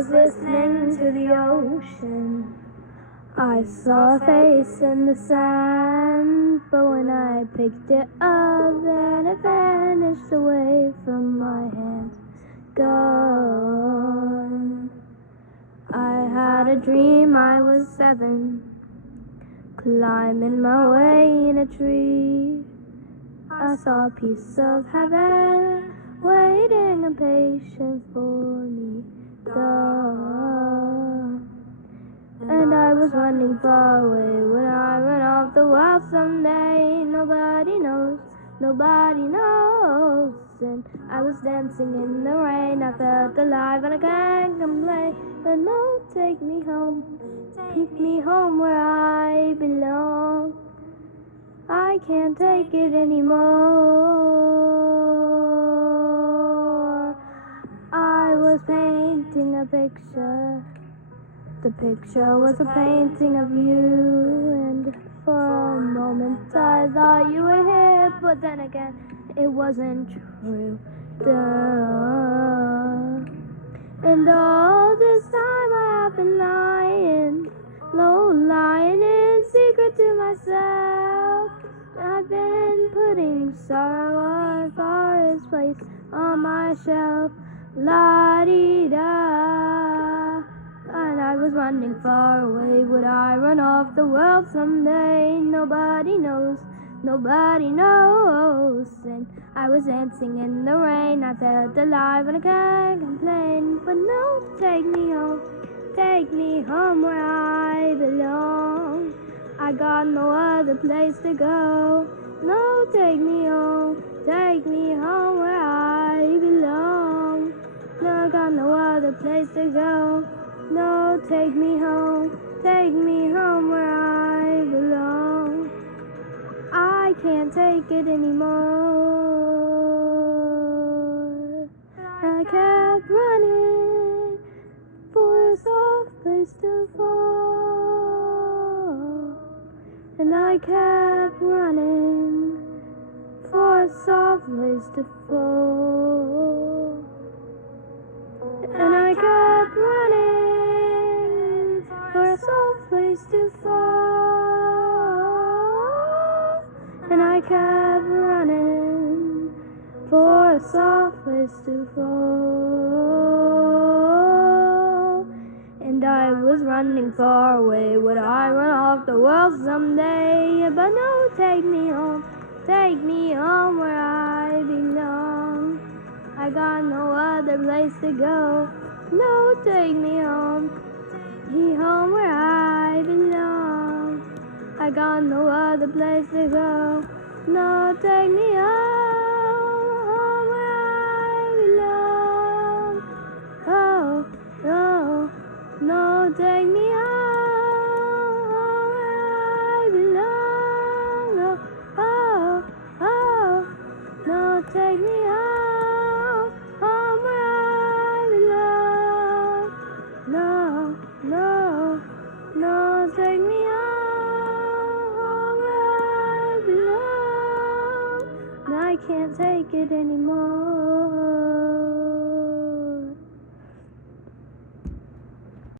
was listening to the ocean. I saw a face in the sand, but when I picked it up, then it vanished away from my hands. Gone. I had a dream I was 7, climbing my way in a tree. I saw a piece of heaven waiting impatient for me. And I was running far away. When I run off the world someday, nobody knows, nobody knows. And I was dancing in the rain. I felt alive and I can't complain. But no, take me home where I belong. I can't take it anymore. I was painting a picture. The picture was a painting of you, and for a moment I thought you were here, but then again, it wasn't true. And all this time I have been lying, lying in secret to myself. I've been putting sorrow in forest place on my shelf. La-dee-da. And I was running far away. Would I run off the world someday? Nobody knows, nobody knows. And I was dancing in the rain. I felt alive and I can't complain. But no, take me home where I belong. I got no other place to go. No, take me home where I belong. No, I got no other place to go. No, take me home where I belong. I can't take it anymore. I kept running for a soft place to fall. And I kept running for a soft place to fall. And I kept running for a soft place to fall. And I kept running for a soft place to fall. And I was running far away. Would I run off the world someday? But no, take me home where I belong. I got no other place to go. No, take me home where I belong. I got no other place to go. No, take me home where I belong. Oh, no, no, take me home where I belong. Oh, oh, no, take me home where I belong. No, no, no, take me home where I belong. I can't take it anymore.